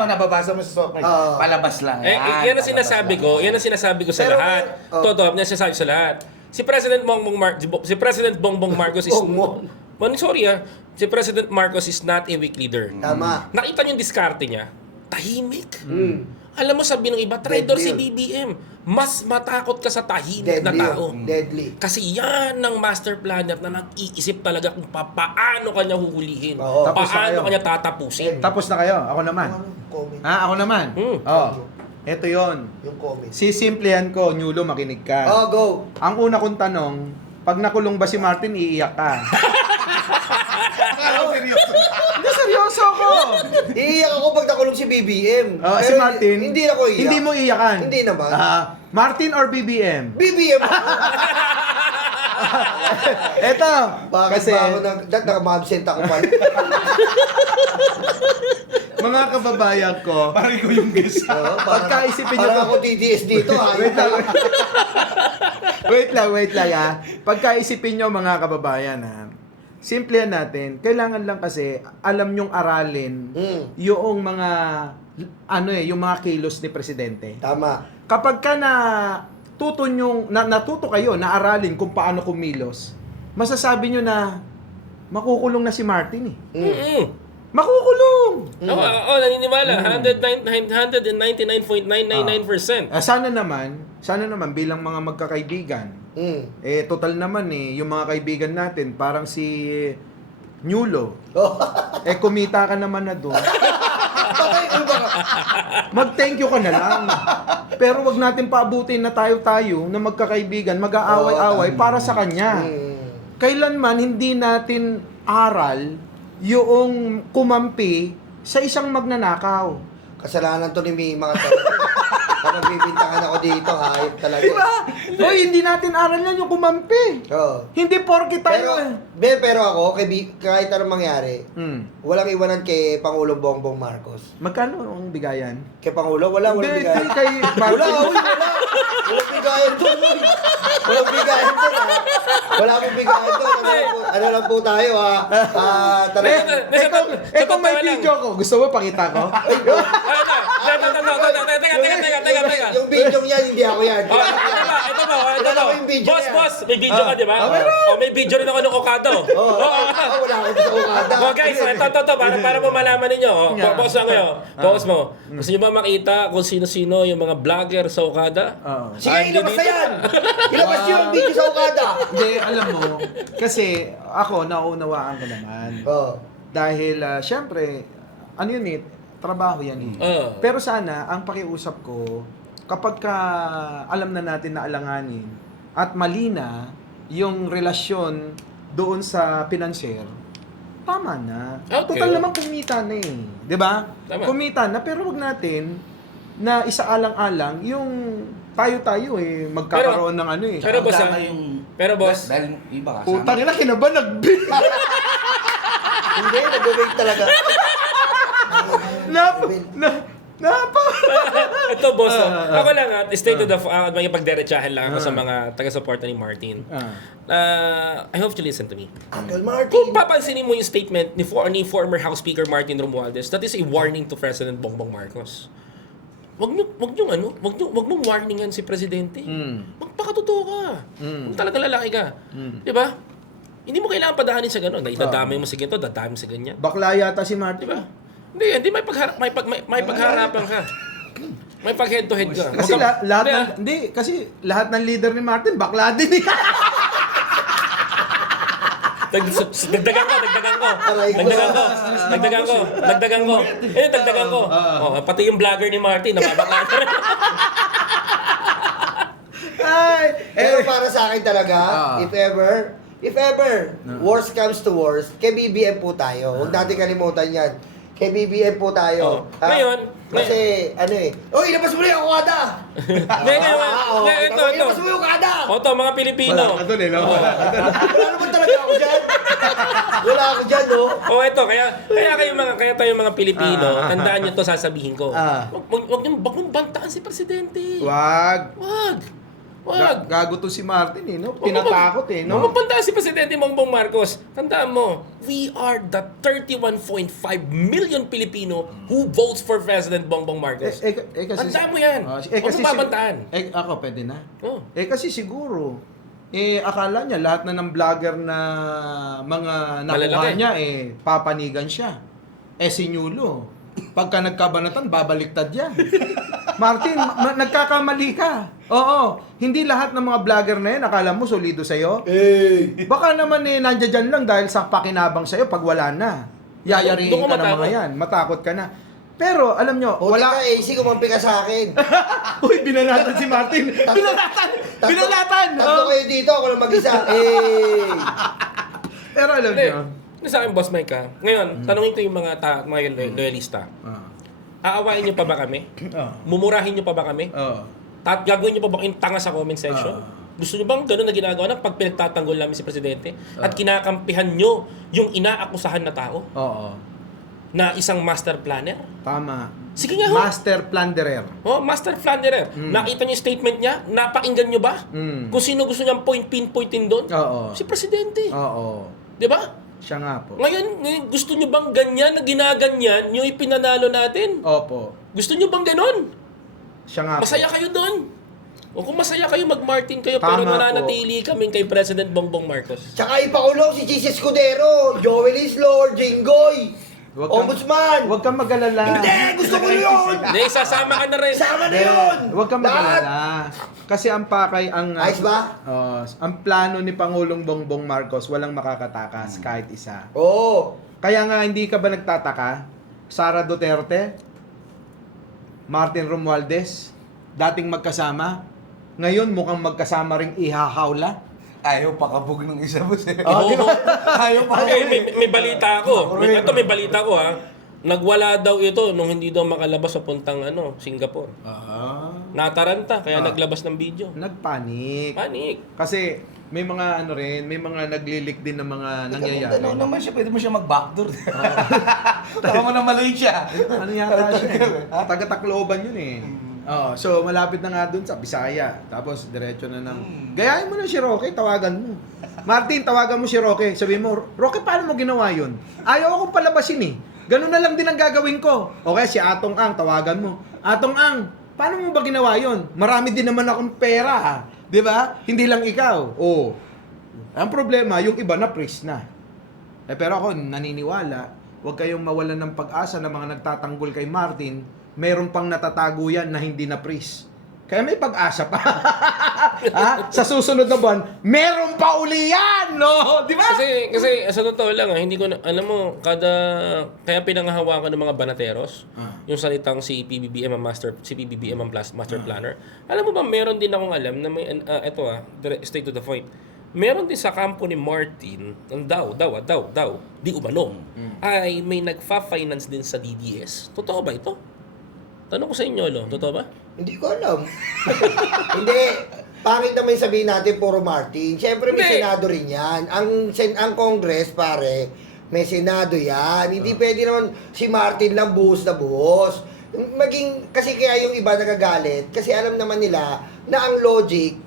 Nababasa mo sa software, palabas lang. Yan ang sinasabi ko. Yan ang sinasabi ko sa Pero, lahat. Totoo, yan ang sinasabi ko sa lahat. Si President Bongbong Marcos is si President Marcos is not a weak leader. Tama. Nakita niyo yung diskarte niya? Tahimik. Alam mo, sabi ng iba, traitor si BBM. Mas matakot ka sa tahimik na tao. Deadly. Kasi yan ang master planner na nag-iisip talaga kung paano kanya huhulihin. Tapos na Paano kayo. kanya tatapusin. Tapos na kayo. Ako naman. Comment. Ako naman. Ito yon. Yung comment. Sisimplehan ko, Nyulo, makinig ka. Go. Ang una kong tanong, pag nakulong ba si Martin, iiyak ka? Hindi, seryoso ako. Iiyak ako pag nakulong si BBM. Si Martin, Hindi ako iiyak. Hindi mo iiyakan? Hindi naman. Martin or BBM? BBM ako. Eto, Bakit kasi ba ako naka-absent ako pa? mga kababayan ko, Parang ikaw yung guest. pagkaisipin nyo Parang ako DDS dito ha. wait lang Pagkaisipin nyo mga kababayan simple natin, kailangan lang kasi alam nyong aralin yung mga yung mga kilos ni presidente. Tama. Kapag ka natuto kayo na aralin kung paano kumilos, masasabi nyo na makukulong na si Martin Makukulong! Naniniwala. 199.999%. Sana naman bilang mga magkakaibigan. Total naman yung mga kaibigan natin, parang si Nyulo. Kumita ka naman na doon. Mag-thank you ka na lang. Pero wag natin paabutin na tayo na magkakaibigan, mag-aaway-away para sa kanya. Kailanman hindi natin aral yung kumampi sa isang magnanakaw. Kasalanan to ni mga kapag bibintangan ako dito, hayop talaga. Diba? Hoy, hindi natin aral yan yung kumampi. Hindi porke tayo Pero ako, kahit anong mangyari, walang iwanan kay Pangulong Bongbong Marcos. Magkano ang bigayan? Kay Pangulo? Walang Hindi, bigayan. kay Wala, Martin. Walang bigayan doon. Walang bigayan doon, ha? Wala akong bigayan doon. Ano lang po tayo, ha? Talagang... Ito may video ko. Gusto mo pakita ko? Teka. Yung video yan, hindi ako yan. Ito ba? yung video niya. Boss, may video ka, di ba? May video rin ako ng Okado. Wala akong sa Okada. Guys, ito, para mo malaman ninyo. Boss lang kayo. Boss mo. Gusto nyo ba makita kung sino-sino yung mga vlogger sa Okada? Sige, ilabas na yan! Ilabas nyo yung video sa Okada! Hindi, alam mo. Kasi ako, naunawaan ko naman. Dahil, syempre, ano yun trabaho yan Pero sana, ang pakiusap ko, kapag ka alam na natin na alanganin at mali na yung relasyon doon sa financier, tama na. Okay. Total naman kumita na Di ba? Kumita na, pero wag natin na isaalang-alang yung tayo magkakaroon ng Pero boss, pero boss, dahil iba ka. Puta nila, kinaban, Hindi, nag-wait talaga. ito boss, ako lang state of the may pagderechahan lang ako sa mga taga-suporta ni Martin. I hope you listen to me. Uncle Martin. Kung papansinin mo yung statement ni former House Speaker Martin Romualdez, that is a warning to President Bongbong Marcos. Wag mong warningan si presidente. Magpakatotoo ka. Kung talagang lalaki ka. 'Di ba? Hindi mo kailangan padahanin sa gano'n. Idadamay mo sa ganito, dadamay mo sa ganyan. Bakla yata si Martin. Diba? Hindi may pagharapan ka. May pag head to head ka. Kasi lahat ng leader ni Martin bakla din Dagdagan ko. Pati yung vlogger ni Martin nababakla. Pero para sa akin talaga, if ever, worst comes to worst, kay BBM po tayo. Huwag natin kalimutan yan. Kay BBM po tayo. Ngayon, kasi, ilabas mo na yung Okada! Ilabas mo yung Okada! Oto, mga Pilipino. Wala naman talaga ako dyan. Wala ako dyan, no? Ito, kaya tayo mga Pilipino, tandaan nyo to, sasabihin ko. Wag mong bantaan si presidente. Wag. Wag. Gago to si Martin eh, no? Tinatakot eh, no? Mamapanta si Presidente Bongbong Marcos. Tandaan mo, we are the 31.5 million Pilipino who votes for President Bongbong Marcos. Kasi, Tandaan mo yan. Huwag mo babantaan. Ako, pwede na. Oh. Kasi siguro, akala niya lahat na ng vlogger na mga nakuha Malalaki. niya, papanigan siya. Si Nyulo, pagka nagkabanatan, babaliktad yan. Martin, nagkakamali ka. Oo, hindi lahat ng mga vlogger na yan, akala mo solido sa'yo. Baka naman nandiyan dyan lang dahil sa pakinabang sa'yo pag wala na. Yayariin Doon ka ka ng mga yan, matakot ka na. Pero, alam nyo, Wala wala... ka, AC, kumampi ka sa akin. Uy, binalatan si Martin! Binalatan! Tatlo kayo dito, ako lang mag-isa. Pero alam Hindi. nyo, Sa akin, Boss Mike ha. Ngayon, tanungin ko yung mga loyalista. Aawain niyo pa ba kami? Mumurahin niyo pa ba kami? Gagawin niyo pa ba yung tanga sa comment section? Gusto niyo bang gano'n na ginagawa na pag pinagtatanggol namin si Presidente? At kinakampihan niyo yung inaakusahan na tao? Na isang master planner? Tama. Sige nga ho. Master plunderer. Master planner. Nakita niyo yung statement niya? Napakinggan niyo ba? Kung sino gusto niyang pinpointin doon? Si Presidente. Di ba? Siya nga po. Ngayon, gusto niyo bang ganyan na ginaganyan yung ipinanalo natin? Opo. Gusto niyo bang ganon? Siya nga po. Masaya kayo doon. O kung masaya kayo, mag-Martin kayo, Tama pero po. nananatili kami kay President Bongbong Marcos. Tsaka ipakulong si Jesus Escudero, Joel Islor, Jinggoy, Ombudsman. Huwag kang mag-alala. Hindi, gusto ko yun. Hindi, sasama ka na rin. Sama na yun. Huwag kang Lahat. mag-alala. Kasi ang pakay, Ayos ba? ang plano ni Pangulong Bongbong Marcos, walang makakatakas kahit isa. Oo. Kaya nga, hindi ka ba nagtataka? Sara Duterte, Martin Romualdez, dating magkasama, ngayon mukhang magkasama ring ihahawla. Ayaw pakabog ng isa mo siya. Oo. Ayaw pa. May balita ako. May balita ko ha. Nagwala daw ito nung hindi daw makalabas sa puntang Singapore. Nataranta, kaya naglabas ng video. Nagpanik. Panik. Kasi may mga may mga naglilik din ng mga nangyayari. Ano naman siya, pwede mo siya mag-backdoor. Tama mo na maloy siya. Ano yata siya eh? Taga-Tacloban yun eh. So malapit na nga dun sa Bisaya. Tapos diretso na ng... Gayahin mo na si Roque, tawagan mo. Martin, tawagan mo si Roque. Sabihin mo, Roque, paano mo ginawa yun? Ayaw akong palabasin eh. Ganun na lang din ang gagawin ko. Okay, si Atong Ang, tawagan mo. Atong Ang, paano mo ba ginawa yun? Marami din naman akong pera ha. Di ba? Hindi lang ikaw. Ang problema, yung iba na priest na. Pero ako, naniniwala, huwag kayong mawalan ng pag-asa na mga nagtatanggol kay Martin, meron pang natatago yan na hindi na priest. Kaya may pag-asa pa. Sa susunod na buwan, meron pa uli yan, no? Di ba? Kasi sa totoo lang, hindi ko na, alam mo, kaya pinangahawakan ng mga banateros, yung salitang si PBBM ang master planner. Alam mo ba, meron din akong alam na may, straight to the point. Meron din sa kampo ni Martin, di umano, ay may nagfa-finance din sa DDS. Totoo ba ito? Tanong ko sa inyo, totoo ba? Hindi ko alam. Hindi. Pangit naman sabihin natin puro Martin. Siyempre may Hindi. Senado rin yan. Ang Congress, pare, may Senado yan. Hindi pwede naman si Martin lang buhos na buhos. Kasi kaya yung iba nagagalit, kasi alam naman nila na ang logic,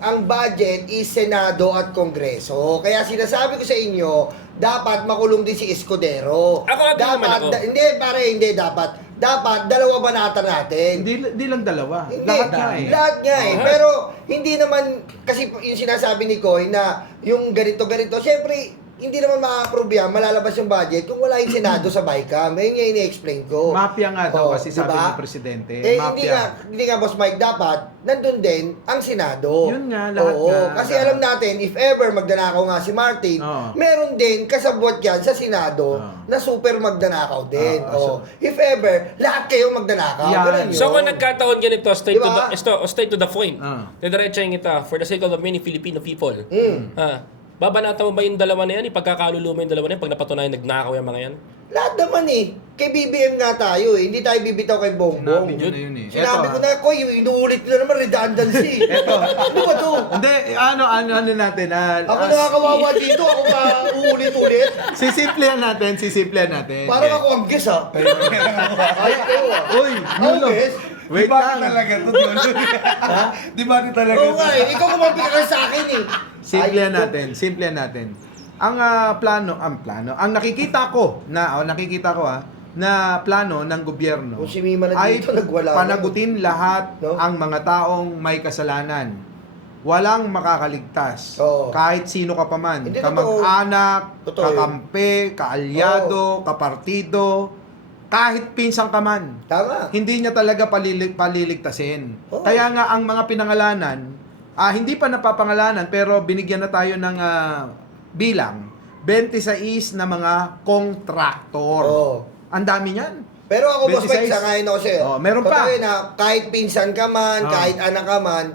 ang budget is Senado at Kongreso. Kaya sinasabi ko sa inyo, dapat makulong din si Escudero. Ako, naman ako. Hindi dapat. Dapat dalawa banata natin. Hindi lang dalawa. Hindi, Lahat nga eh. Pero hindi naman, kasi yung sinasabi ni Koy na yung ganito, syempre, hindi naman ma-approve yan, malalabas yung budget kung wala yung Senado sa BICAM. Ayun nga ini-explain ko. Mafia nga daw kasi sabi diba? ng Presidente. Hindi nga, Boss Mike, dapat nandun din ang Senado. Yun nga, lahat Oo, nga. kasi alam natin, if ever magdanakaw nga si Martin, meron din kasabot yan sa Senado na super magdanakaw din. If ever, lahat kayo magdanakaw. Yan. Ganun yun. So kung nagkataon ganito, straight Diba? to the point. Didiretsahin kita for the sake of the many Filipino people. Babanata mo ba yung dalawa na yan? Ipagkakalulumo yung dalawa na yan pag napatunayan nagnakaw yung mga yan? Lahat naman eh. Kay BBM nga tayo eh. Hindi tayo bibitaw kay Bongbong. Sinabi nyo na yun eh. Sinabi ko na, Koy, inuulit nyo na naman, redundancy. Ano ba to? Hindi, ano natin. Ako nakakawawa dito, ako uulit-ulit. Sisimplehan natin. Parang ako ang guess ah. Ay, kayo ah. Uy, Nulo. Ang guess? Wait lang. talaga to, Dion? Di ba talaga Oo nga eh, ikaw kumampi ka kasi sa akin eh. Simple natin. Ang ang nakikita ko na plano ng gobyerno Kung si Mima ay nandito, nagwala na. panagutin lahat No? ang mga taong may kasalanan. Walang makakaligtas. Oo. Kahit sino ka pa man. Hindi, Kamag-anak, totoo yun. kakampi, kaalyado, kapartido, kahit pinsang ka man. Tama. Hindi niya talaga paliligtasin. Oo. Kaya nga ang mga pinangalanan, hindi pa napapangalanan pero binigyan na tayo ng bilang 26 na mga kontraktor. Oo. Ang dami niyan. Pero ako, boss 26. Mike, sangayon ako sa'yo. Oh, meron pa. Totoo yun na kahit pinsan ka man, Oh. kahit anak ka man,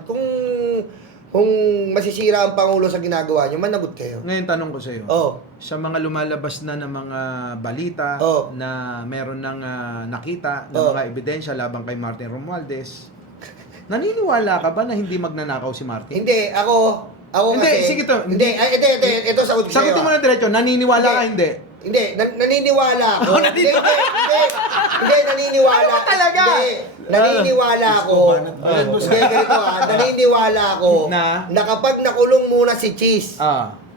kung masisira ang Pangulo sa ginagawa nyo, managot kayo. Ngayon tanong ko sa iyo. Oh. Sa mga lumalabas na ng mga balita Oh. na meron ng nakita ng Oh. mga ebidensya laban kay Martin Romualdez, naniniwala ka ba na hindi magnanakaw si Martin? Hindi, ako Hindi, kasi... sige to. Hindi, ito sagot ko sa'yo. Sagutin mo na diretso, naniniwala ka hindi? Hindi, naniniwala ako. Hindi, naniniwala. Ano ba talaga? Hindi, naniniwala ako. Hindi, ganito naniniwala ako Na kapag nakulong muna si Cheese,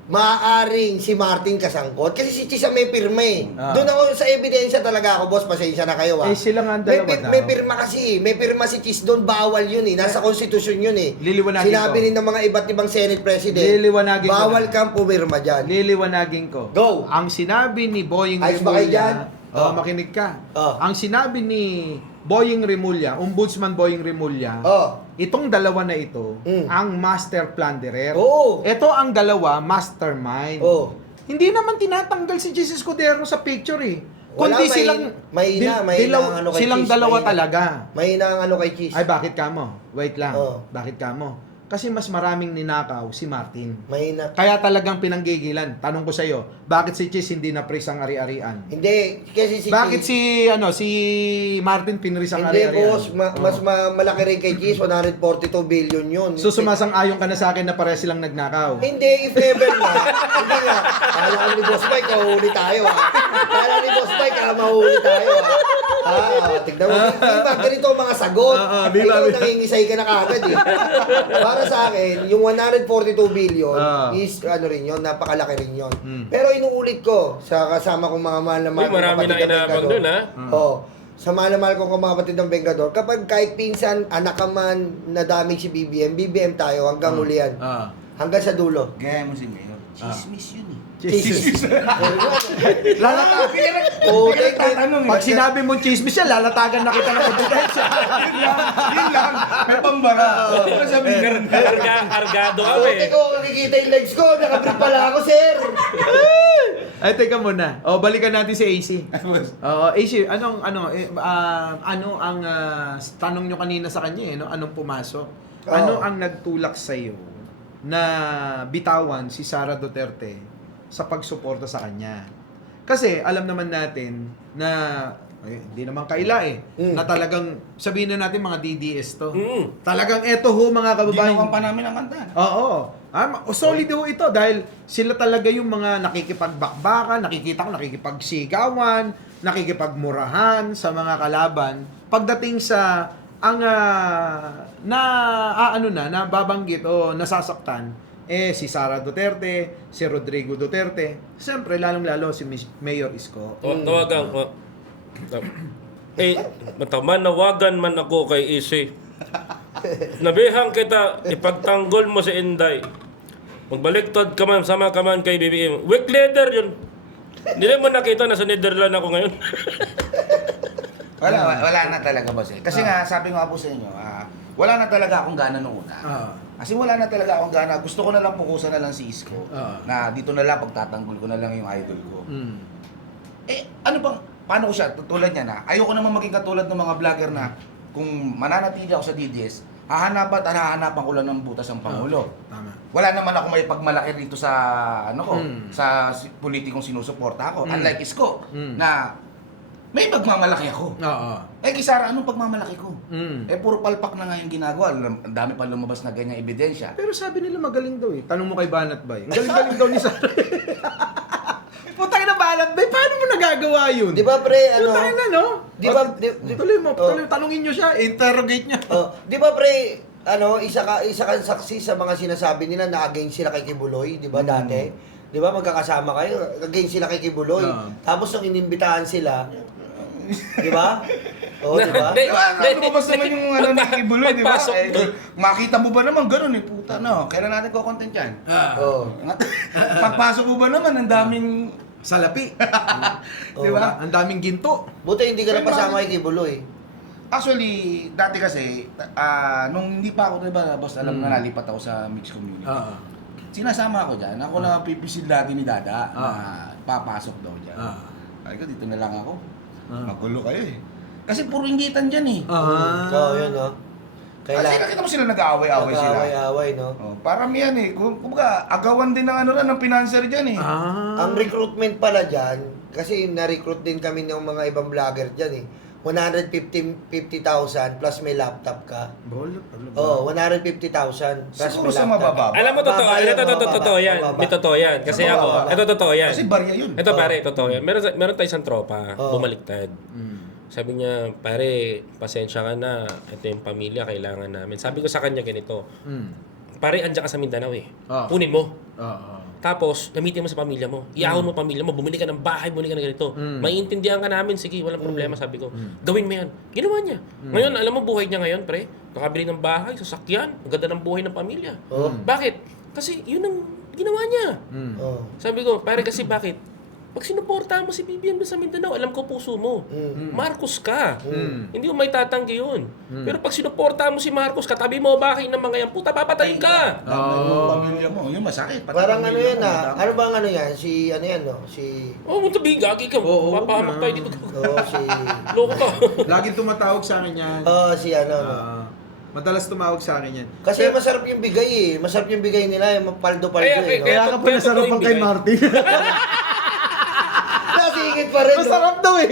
maaaring si Martin kasangkot. Kasi si Cheese ang may pirma eh. Doon ako sa ebidensya talaga ako, boss. Pasensya na kayo Eh, sila nga ang dalawa may pirma kasi. May pirma si Cheese doon. Bawal yun eh. Nasa konstitusyon yun eh. Liliwanagin Sinabi ko. rin ng mga iba't ibang Senate President. Liliwanagin ko bawal na. kang pumirma dyan. Liliwanagin ko. Go. Ang sinabi ni Boying Ayos ba kayo dyan? Remulla, makinig ka. Ang sinabi ni Boying Remulla, Ombudsman Boying Remulla, itong dalawa na ito, ang master plunderer. Oo. Ito ang dalawa, mastermind. Oo. Hindi naman tinatanggal si Jesus Escudero sa picture eh. Wala, Kundi silang mahina ang ano kay silang Cheese, dalawa mahina. talaga. Mahina ang ano kay Cheese. Ay, bakit ka mo? Wait lang. Oo. Bakit ka mo? Kasi mas maraming ninakaw si Martin. Mahina. Kaya talagang pinanggigilan. Tanong ko sa iyo, bakit si Cheese hindi na pris ang ari-arian? Hindi, kasi si Bakit Cheese, si Martin pinris ang hindi ari-arian? boss, mas malaki rin kay Cheese, 142 billion yun. So sumasang-ayon ka na sa akin na pare silang nagnakaw. Hindi, if ever na. Hindi nga. Kala ni Boss Mike, mahuli tayo Kala ni Boss Mike, mahuli tayo tignan mo. Diba, ganito ang mga sagot. Ikaw nangingisay ka na kagad eh. Para sa akin, yung 142 billion is, ano rin yun, napakalaki rin yun. Pero inuulit ko, sa kasama kong mga mahal na mahal Uy, marami na inabang dun, ha? Oo. Sa mahal na mahal kong mga kapatid ng Bengador, kapag kahit pinsan, anak ka man, nadamig si BBM tayo hanggang huli yan. Hanggang sa dulo. Gaya mo si Mayor. Chismis yun eh. Jesus. Lalatagan. Pag sinabi mong chismis siya, lalatagan na kita ng ebidensya. Yun lang. May pambara. Ano sabihin? Kargado ka, Hindi ko nakikita yung legs ko, nakabrip pala ako, sir. Ay, teka muna. Balikan natin si AC. AC, ano ang tanong nyo kanina sa kanya, no? Anong pumasok? Ano ang nagtulak sa iyo na bitawan si Sara Duterte sa pagsuporta sa kanya? Kasi alam naman natin na hindi naman kaila na talagang sabihin na natin mga DDS to. Talagang eto ho mga kababayan. Ginawa pa namin ang kanta. Oo. Solid ho ito dahil sila talaga yung mga nakikipagbakbakan, nakikipagsigawan, nakikipagmurahan sa mga kalaban. Pagdating sa ang nababanggit o nasasaktan si Sara Duterte, si Rodrigo Duterte, siyempre lalong-lalo si Mayor Isko. Tawagan ko. Manawagan man ako kay Isi. Nabihang kita, ipagtanggol mo si Inday. Magbaliktad ka man, sama ka man kay BBM. Week later yun. Hindi mo nakita na sa Netherlands ako ngayon. Wala na talaga boss eh. Kasi nga, sabi nga po sa inyo, wala na talaga akong gana nung una. Kasi wala na talaga akong gana. Gusto ko na lang pukusan na lang si Isko. Na dito na lang, pagtatanggol ko na lang yung idol ko. Ano bang, paano ko siya? Tulad niya na, ayoko naman maging katulad ng mga vlogger na kung mananatili ako sa DDS, hahanapan ko lang ng butas ang Pangulo. Tama. Wala naman ako may pagmalaki dito sa, sa politikong sinusuporta ako. Unlike Isko, na may pagmamalaki ako. Kay Sara, anong pagmamalaki ko? Puro palpak na nga yung ginagawa. Ang dami pa lumabas na ganyang ebidensya. Pero sabi nila magaling daw Tanong mo kay Banat Bay. Ang galing-galing daw ni Sara. Putang na Banat pangalan, bay, paano mo nagagawa yun? Di ba, pre, ano? Tayo na, no? Di ba, Tuloy mo, tanungin nyo siya, interrogate nyo. Di ba, pre, ano, isa kang saksi sa mga sinasabi nila na against sila kay Kibuloy, di ba, dati? Di ba, magkakasama kayo, against sila kay Kibuloy. Tapos nung inimbitahan sila, di ba? Oo, di ba? Lumabas naman yung ano ni Kibuloy, di ba? Makita mo ba naman ganun eh, puta no? Kailan natin ko-content yan? Oo. Pagpasok mo ba naman, ang daming Salapi. di ba? Ang daming ginto. Buti hindi ka na pasama kay Kibuloy. Actually, dati kasi, nung hindi pa ako, diba, boss, alam na nalipat ako sa mixed community. Sinasama ako dyan. Ako na pipisil lagi ni Dada na papasok daw dyan. Ay ko, dito na lang ako. Magulo kayo eh. Kasi puro inggitan dyan eh. Oo, yun, no? Kasi nakita mo sila nag-aaway-aaway sila. Nag-aaway-aaway, no? Oh, parang yan eh. Kumbaga, agawan din ng ano ng financer dyan eh. Ang recruitment pala dyan, kasi na-recruit din kami ng mga ibang vlogger dyan eh. 150,000 plus may laptop ka. Oo, 150,000 plus Siguro may sa laptop. mababa. Alam mo, totoo. Mababa yan, Totoo yan. mababa. May totoo yan. Kasi Mababa. ako, ito totoo yan. Kasi barya yun. Ito pare, totoo yan. Meron tayo isang tropa, Oo. bumaliktad. Sabi niya, pare, pasensya ka na. Ito yung pamilya, kailangan namin. Sabi ko sa kanya ganito, pare, andyan ka sa Mindanao eh. Kunin mo. Tapos, gamitin mo sa pamilya mo. Iahon mo pamilya mo, bumili ka ng bahay, bumili ka ng ganito. Maiintindihan ka namin, sige, walang problema, sabi ko. Gawin mo yan. Ginawa niya. Ngayon, alam mo buhay niya ngayon, pre? Nakabili ng bahay, sasakyan, ang ganda ng buhay ng pamilya. Bakit? Kasi yun ang ginawa niya. Sabi ko, pare kasi bakit? Pag sinuportahan mo si BBM sa Mindanao, alam ko puso mo. Marcos ka. Hindi mo may tatanggi yun. Pero pag sinuportahan mo si Marcos, katabi mo bahay ng mga yan, puta, papatayin ka. Yung pamilya mo, yun masakit. Pati Parang ano pamilya yan mo, ah. dapat. Ano bang ano yan? Si ano yan no? Si... Oh, munto bigagi ka. Papahamak tayo dito. Oo, si... Loko ka. Laging tumatawag sa akin yan. Oo, si ano no? Madalas tumawag sa akin yan. Kasi masarap yung bigay eh. Masarap yung bigay nila, yung paldo-paldo eh. No? Kaya ka pala sarapan kay Martin. Nakasingit pa rin. Masarap daw eh.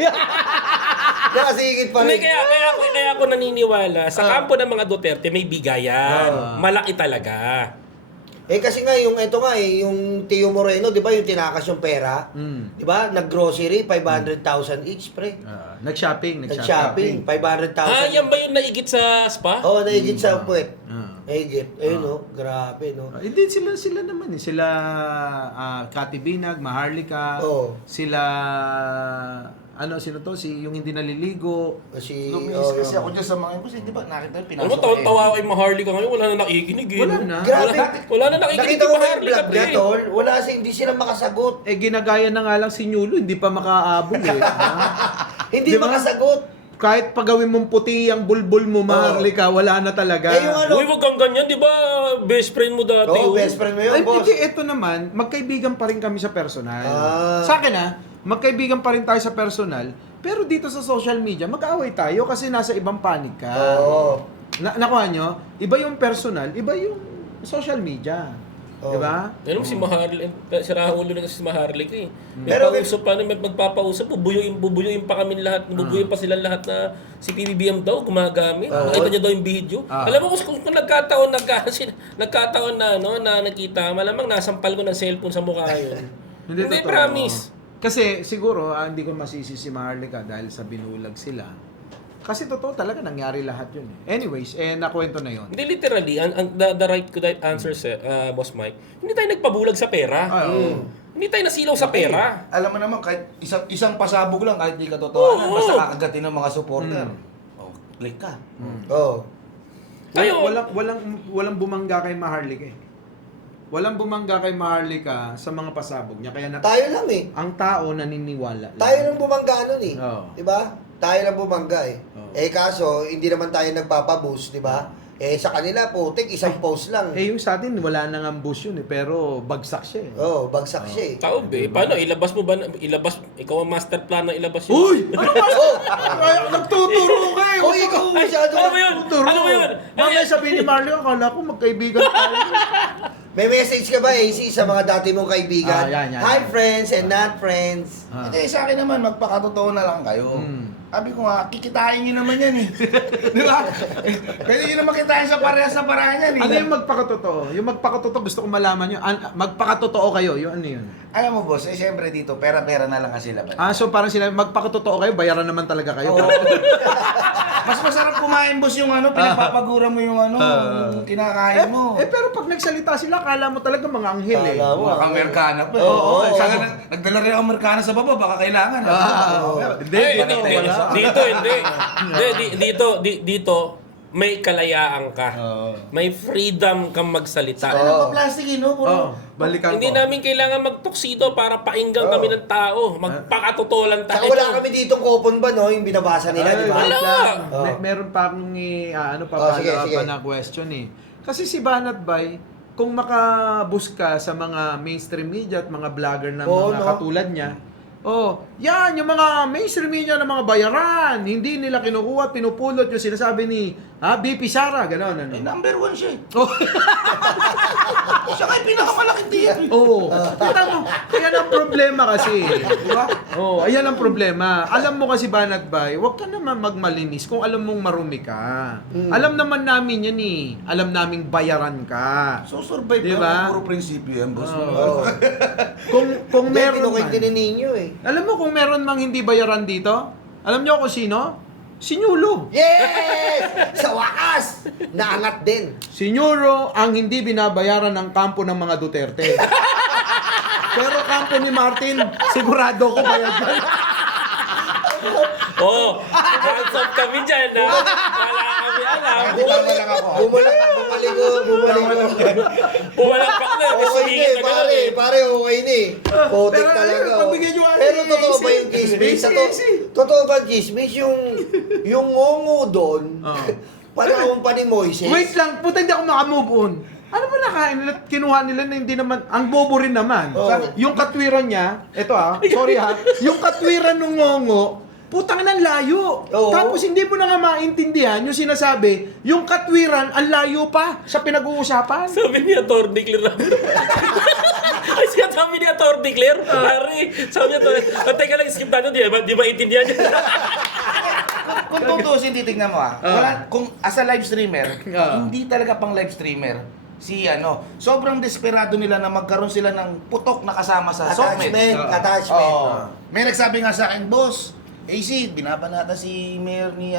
Nakasingit pa Hindi, rin. kaya ako naniniwala. Sa kampo ng mga Duterte, may bigayan. Malaki talaga. Eh kasi nga yung ito nga eh, yung Tio Moreno, 'di ba, yung tinakas yung pera? 'Di ba? Nag-grocery 500,000 each, pre. Nag-shopping. Nag-shopping 500,000. Yan ba yung naigit sa spa? Oo, naigit sa puwet. Naigit. Ayun no, grabe no. Hindi sila naman eh. Sila Kati Binag, Maharlika. Oo. Sila sino to? Si yung hindi naliligo. Kasi Lumis kasi ako dyan sa mga kasi di ba nakita yung Alam mo, pinasok tawa kay Maharlika ngayon, wala na nakikinig eh. Wala na. Grabe. Wala na nakikinig Nakita kay mo na yung Maharlika, vlog niya, pre. tol. Wala hindi sila makasagot. Eh ginagaya na nga lang si Nyulo, hindi pa makaabol eh. Hindi Di ba? makasagot. Kahit pagawin mong puti ang bulbul mo, Maharlika, wala na talaga. Eh, yung ano- Uy, wag kang ganyan, di ba? Best friend mo dati. Oo, oh. best friend mo yun, Ay, boss. hindi, ito naman, magkaibigan pa rin kami sa personal. Ah. Sa akin magkaibigan pa rin tayo sa personal, pero dito sa social media, mag-away tayo kasi nasa ibang panig ka. Oo. Nakuha nyo? Iba yung personal, iba yung social media. Oo. Diba? Alam mo si Maharlika, si Rahulo na si Maharlika eh. May Pero- pausap pa, magpapausap, bubuyuin pa kami lahat, bubuyuin pa sila lahat na si PBBM daw gumagamit. Nakita niyo daw yung video. Alam mo kung nagkataon na na nakita, malamang nasampal ko ng cellphone sa mukha yun. Hindi totoo. promise. Kasi siguro, hindi ko masisi si Maharlika dahil sa binulag sila. Kasi totoo talaga nangyari lahat yun eh. Anyways, nakwento na yun. Hindi literally, the right to that answer, Boss Mike, hindi tayo nagpabulag sa pera. Hindi tayo nasilaw sa pera. Alam mo naman, kahit isang pasabog lang, kahit di ka totohanan, Oo. basta kakagatin ng mga supporter. Oh, click ka. Oo. Ayun. Walang bumangga kay Maharlika eh. Walang bumangga kay Maharlika sa mga pasabog niya. Kaya Tayo lang eh. ang tao naniniwala. Tayo lang bumangga nun eh. Oo. 'Di ba? Tayo lang bumangga eh. Oo. Eh kaso, hindi naman tayo nagpapaboost, 'di ba? Eh sa kanila, putik, isang post lang. Eh yung sa atin, wala nang ambush yun eh. Pero bagsak siya eh. Oo, bagsak siya eh. Tao be, paano ilabas mo ba ikaw ang master plan na ilabas yun? Uy! Ano ba? Ay, nagtuturo ka eh. Oh, ikaw masyado Ano ba yun? Turo. Ano ba yun? Mamaya sabihin ni Marlon, akala ko magkaibigan tayo. May message ka ba, AC, sa mga dati mong kaibigan? Yan. Hi, friends and not friends. Hindi, sa akin naman, magpakatotoo na lang kayo. Sabi ko nga, kikitain nyo naman yan eh. Di ba? Pwede nyo naman kitain sa parehas na parahan yan eh. Ano yung magpakatotoo? Yung magpakatotoo, gusto kong malaman yun. Magpakatotoo kayo, yun ano yun? Alam mo boss, syempre dito, pera-pera na lang kasi laban. So parang sila, magpakatotoo kayo, bayaran naman talaga kayo. Oo. Mas masarap kumain boss yung pinapapagura mo yung yung kinakain mo. Pero pag nagsalita sila, akala mo talaga mga anghel eh. Kala mo. Mga Amerikana pa. Oo. Sana nagdala rin ang Amerikana sa baba, baka kailangan. Hindi, Dito, may kalayaan ka. May freedom kang magsalita. Ano pa plastic no? Balikan ko. Hindi namin kailangan magtuksido para painggan kami ng tao. Magpakatotoo lang Saka tayo. wala kami ditong kopon ba, no? Yung binabasa nila, di ba? wala. Meron pa akong sige. pa na question eh. Kasi si Banat Bay, kung makabus ka sa mga mainstream media at mga vlogger na mga katulad niya, yan, yung mga mainstream media ng mga bayaran, hindi nila kinukuha, pinupulot yung sinasabi ni BP Sara, gano'n. Ano? Number 1 siya eh. Siya kayo pinakamalaking tiyan. Kita mo, yan ang problema kasi. Di ba? Ayan ang problema. Alam mo kasi, Banat Bay, huwag ka naman magmalinis kung alam mong marumi ka. Alam naman namin yan eh. Alam naming bayaran ka. So survive Diba? puro prinsipyo yan, boss. Kung meron Kinukwento ni Ninyo eh. alam mo kung meron mang hindi bayaran dito? Alam niyo kung sino? Si Nyulo. Yes! Sa wakas! Naangat din. Si Nyulo ang hindi binabayaran ng kampo ng mga Duterte. Pero kampo ni Martin, sigurado ko bayad yan. Hands up kami dyan, ha? Wala kami alam. Wala ako. Bumalik. Puwalang pa na. Okay na pare, okay na eh. Potek Pero talaga. ayun, pagbigyan nyo Pero ano, totoo ba easy. yung chismis? Easy. Totoo ba chismis? Yung ngongo doon, panahon pa ni Moises. Wait lang, puta hindi ako makamove on. Ano ba nakain nila, kinuha nila na hindi naman, ang bobo rin naman. Yung katwiran niya, sorry yung katwiran ng ngongo, putang ng layo. Oo. Tapos hindi mo na nga maintindihan yung sinasabi, yung katwiran, ang layo pa sa pinag-uusapan. Sabi niya, Atty. Claire. Ay, sabi niya, Atty. Claire. Pare, sabi niya, teka lang, skip natin, di ba intindihan niya? Kung tutusin, titignan mo wala, kung as a live streamer, hindi talaga pang live streamer. Sobrang desperado nila na magkaroon sila ng putok na kasama sa software. Attachment. May nagsabi nga sa akin, boss, AC, binabanata si Mayor ni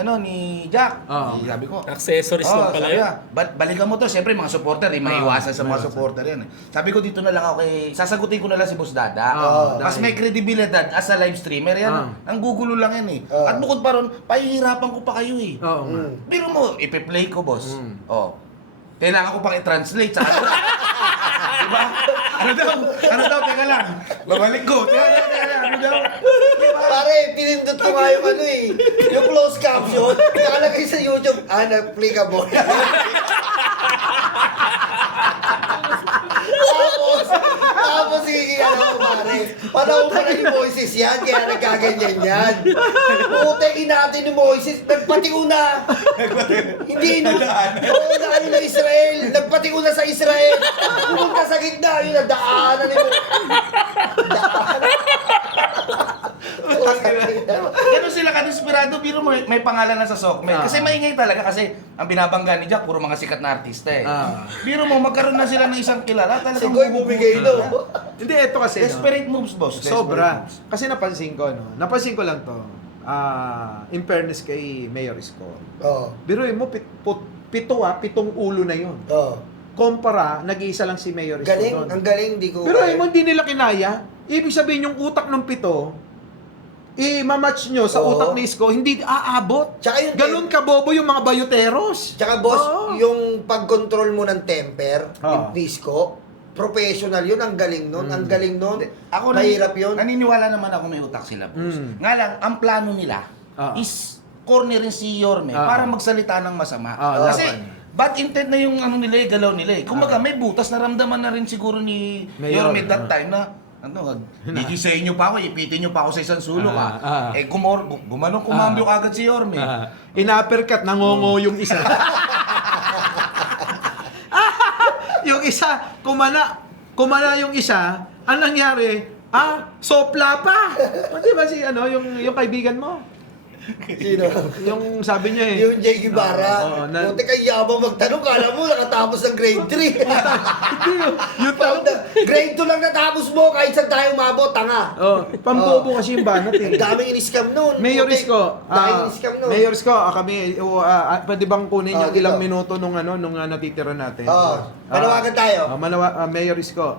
Jack. Sabi ko, Accessories lang pala sabi yun. niya, balikan mo to, siyempre mga supporter, maiwasan sa mga supporter yan. Sabi ko dito na lang ako sasagutin ko na lang si Boss Dada. Mas may kredibilidad as a live streamer yan. Ang gugulo lang yan eh. At bukod pa ron, pahihirapan ko pa kayo eh. Pero mo, ipi-play ko, boss. Kailangan ko pang i-translate sa ano. Diba? Ano daw? Teka lang. Babalik ko. Ano daw? Pare, pinindot ko nga yung yung closed caption, nakalagay sa YouTube, unapplicable. Tapos pare, panahon pa na ni Moises yan, kaya nagkaganyan yan. Putekin natin ni Moises, nagpatigo na. Hindi na Israel, nagpatigo na sa Israel. Pumunta sa gitna, yun, nadaanan ni Ganun sila kadesperado, biro mo, may pangalan na sa Sokmed. Kasi maingay talaga kasi ang binabangga ni Jack, puro mga sikat na artista eh. Biro mo, magkaroon na sila ng isang kilala, talagang Sigoy, bumigay ito. Hindi, ito kasi. Desperate moves, boss. Sobra. Kasi napansin ko, napansin ko lang to. In fairness kay Mayor Isko. Biruin mo, pitong ulo na yun. Kumpara, nag-iisa lang si Mayor Isko Galing, doon. ang galing, di ko... Pero mo, hindi nila kinaya. Ibig sabihin, yung utak ng pito, i-match nyo sa utak ni Isko, hindi aabot. Tsaka yun, Ganun kabobo yung mga bayoteros. Tsaka boss, yung pag-control mo ng temper, ni Isko, professional yun, ang galing nun, ang galing nun. Ako mahirap yun. Naniniwala naman ako may utak sila, boss. Nga lang, ang plano nila is cornerin si Yorme para magsalita ng masama. Kasi bad intent na yung galaw nila eh. Kumbaga may butas, naramdaman na rin siguro ni Yorme that time na gigisayin nyo pa ako, ipitin nyo pa ako sa isang sulok kumambyo kagad si Yorme. In-uppercut, nangongo yung isa. isa, kumana yung isa, ang nangyari, sopla pa. Di ba yung kaibigan mo? Sino? Yung sabi niya Yung Jay Guevara. Buti kay Yabang magtanong, kala mo nakatapos ng grade 3. yung tanong, Grade 2 lang natapos mo, kahit saan tayo umabot, tanga. pambobo kasi yung banat eh. Ang daming in-scam nun. Mayor Isko, Dahil in-scam nun. Mayor Isko, kami, pwede bang kunin yung dito. ilang minuto nung natitira natin? Manawagan tayo. Mayor Isko,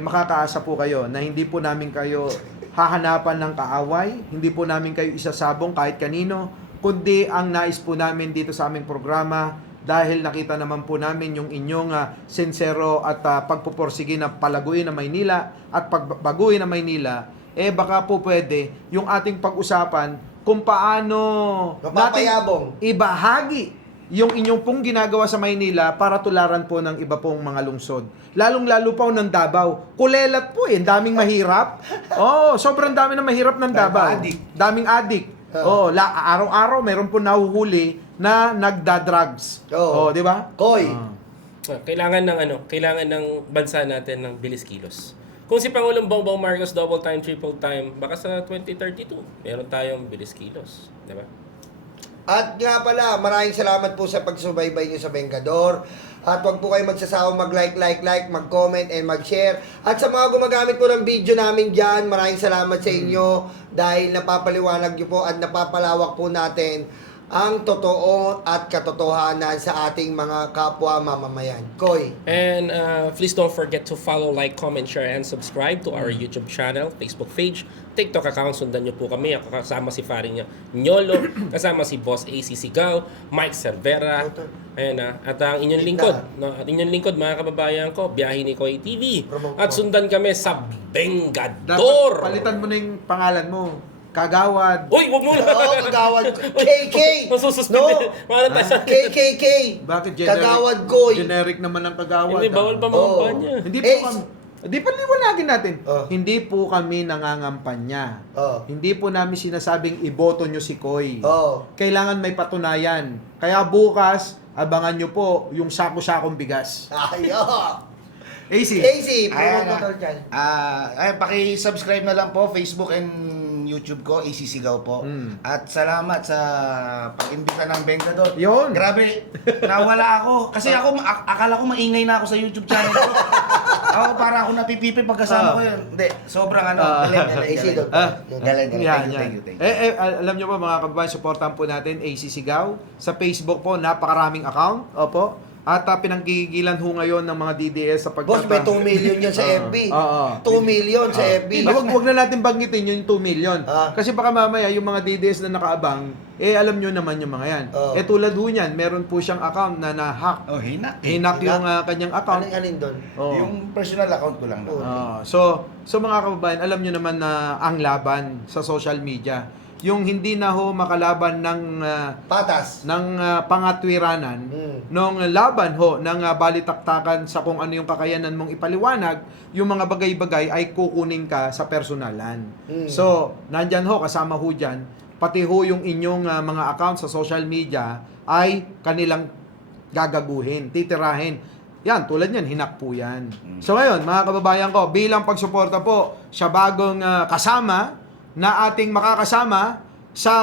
makakaasa po kayo na hindi po namin kayo hahanapan ng kaaway, hindi po namin kayo isasabong kahit kanino, kundi ang nais po namin dito sa aming programa, dahil nakita naman po namin yung inyong sincero at pagpuporsige na palaguin ang Maynila at pagbaguhin ang Maynila, baka po pwede yung ating pag-usapan kung paano Mapapayabong. natin ibahagi yung inyong pong ginagawa sa Maynila para tularan po ng iba pong mga lungsod. Lalong-lalo pa ng Davao. Kulelat po ang daming mahirap. Sobrang dami na mahirap ng Davao. Daming adik. Araw-araw meron po nahuhuli na nagda-drugs. Di ba? Koy. Kailangan ng bansa natin ng bilis kilos. Kung si Pangulong Bongbong Marcos double time, triple time, baka sa 2032, meron tayong bilis kilos. Di ba? At nga pala, maraming salamat po sa pagsubaybay niyo sa Vengador. At huwag po kayo magsasawang mag-like, mag-comment, and mag-share. At sa mga gumagamit po ng video namin dyan, maraming salamat sa inyo dahil napapaliwanag niyo po at napapalawak po natin ang totoo at katotohanan sa ating mga kapwa mamamayan. Koy. And please don't forget to follow, like, comment, share, and subscribe to our YouTube channel, Facebook page, TikTok account. Sundan niyo po kami. Ako kasama si Faring Nyolo, kasama si Boss AC Sigaw, Mike Cervera, ayan at ang inyong lingkod. At inyong lingkod, mga kababayan ko, Biyahe ni Koy TV. At sundan kami sa Vengador. Dapat palitan mo na yung pangalan mo. Kagawad. Uy, wag mo na. Kagawad. KK. Masususpended. KKK. Bakit Kagawad Koy. Generic naman ang kagawad. Hindi, bawal pa mga kampanya. Hindi po kami. Hindi pa liwanagin natin. Hindi po kami nangangampanya. Hindi po namin sinasabing iboto nyo si Koy. Kailangan may patunayan. Kaya bukas, abangan nyo po yung sako-sakong bigas. AC, promote mo tol dyan. Paki-subscribe na lang po Facebook and YouTube ko, AC Sigaw po. At salamat sa pag-imbita ng Vengador. Yun. Grabe, nawala ako. Kasi ako, akala ko maingay na ako sa YouTube channel ko. Ako para ako napipipi pagkasama ko yun. Hindi, sobrang galing. Thank you. Alam nyo ba mga kababayan, supportan po natin AC Sigaw. Sa Facebook po, napakaraming account. Opo. At pinanggigilan ho ngayon ng mga DDS sa Boss, may 2 million yan sa FB. 2 million sa FB. Huwag na natin banggitin yung 2 million. Kasi baka mamaya yung mga DDS na nakaabang, alam nyo naman yung mga yan. Tulad ho niyan, meron po siyang account na na-hack. Hinak yung kanyang account. Alin doon? Yung personal account ko lang. So mga kababayan, alam nyo naman na ang laban sa social media, yung hindi na ho makalaban ng patas ng pangatwiranan nung laban ho ng balitaktakan sa kung ano yung kakayanan mong ipaliwanag, yung mga bagay-bagay ay kukunin ka sa personalan. So, nandyan ho, kasama ho dyan, pati ho yung inyong mga account sa social media ay kanilang gagaguhin, titirahin. Yan, tulad yan, hinak po yan. So ngayon, mga kababayan ko, bilang pagsuporta po sa bagong kasama na ating makakasama sa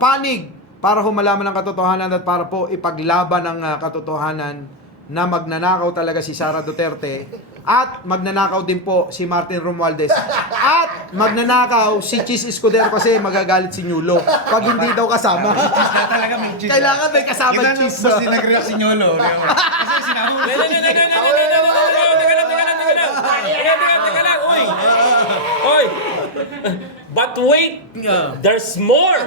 panig para humalaman ng katotohanan at para po ipaglaban ng katotohanan na magnanakaw talaga si Sara Duterte at magnanakaw din po si Martin Romualdez at magnanakaw si Chis Escudero kasi magagalit si Nyulo pag hindi daw kasama. Kailangan may kasama Chis. Mas dinag-react si Nyolo. Kasi sinabi mo. Teka lang. Oy! But wait! There's more!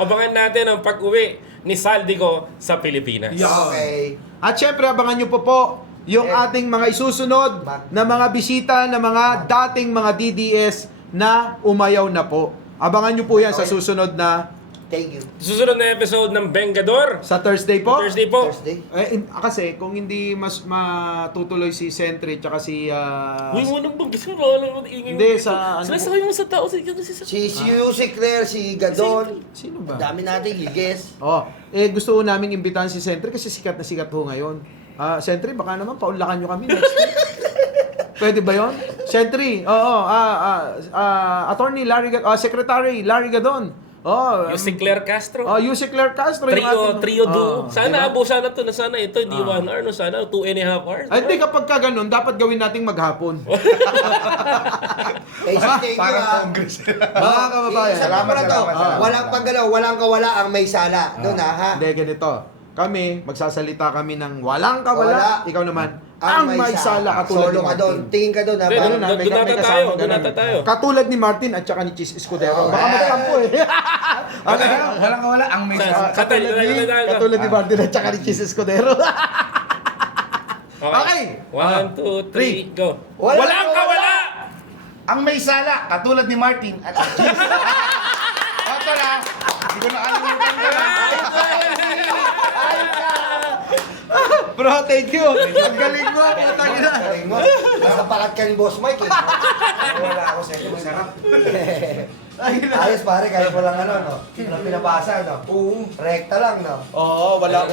Abangan natin ang pag-uwi ni Saldico sa Pilipinas. Okay. At syempre, abangan nyo po yung ating mga isusunod na mga bisita na mga dating mga DDS na umayaw na po. Abangan nyo po yan sa susunod na Thank you. Susunod na episode ng Vengador. sa Thursday po. Thursday po. Thursday. Kasi kung hindi mas matutuloy si Sentry tsaka si Uy, mo nang bangkis mo. Hindi, sa ano Sinasakay mo sa tao. Si Yusik Claire, si Gadon. Sino ba? Dami natin, i-guess. Gusto ko namin imbitahan si Sentry kasi sikat na sikat ho ngayon. Sentry, baka naman paulakan nyo kami next week. Pwede ba yun? Sentry, oo. Attorney Larry Gadon, Secretary Larry Gadon. Yung Claire Castro. Yusek Claire Castro. yung Trio duo. Sana diba? sana to na sana ito, hindi 1 hour, no? Sana 2.5 hours. Ay, hindi, kapag ka ganun, dapat gawin nating maghapon. Thank you, Parang Congress. Mga kababayan. Salamat, Walang paggalaw, walang kawala ang may sala. Doon ha. Hindi, ganito. Kami, magsasalita kami ng walang kawala. Wala. Ikaw naman, ang may sala katulad Solo ni ka doon. Martin. Tingin ka doon ha. Hindi, Parang- Ganun, may Doon nata kasama tayo, ganun. doon nata tayo. Katulad ni Martin at saka ni Cheese Escudero. Baka magtampo eh. Walang wala ang may Katulad ni Martin at saka ni Cheese Escudero. Okay. 1, 2, 3, go. Walang kawala! Ang may sala, katulad ni Martin at Cheese. Ito lang, hindi ko nakalimutan ko. Bro, thank you. Ang galing mo. Putang ina. Galing mo. Nakapakat ka ni Boss Mike eh. Wala ako sa inyo, sarap. Ayos pare, kahit walang ano, no? Walang pinabasa, no? Oo. Rekta lang, no? Oo, wala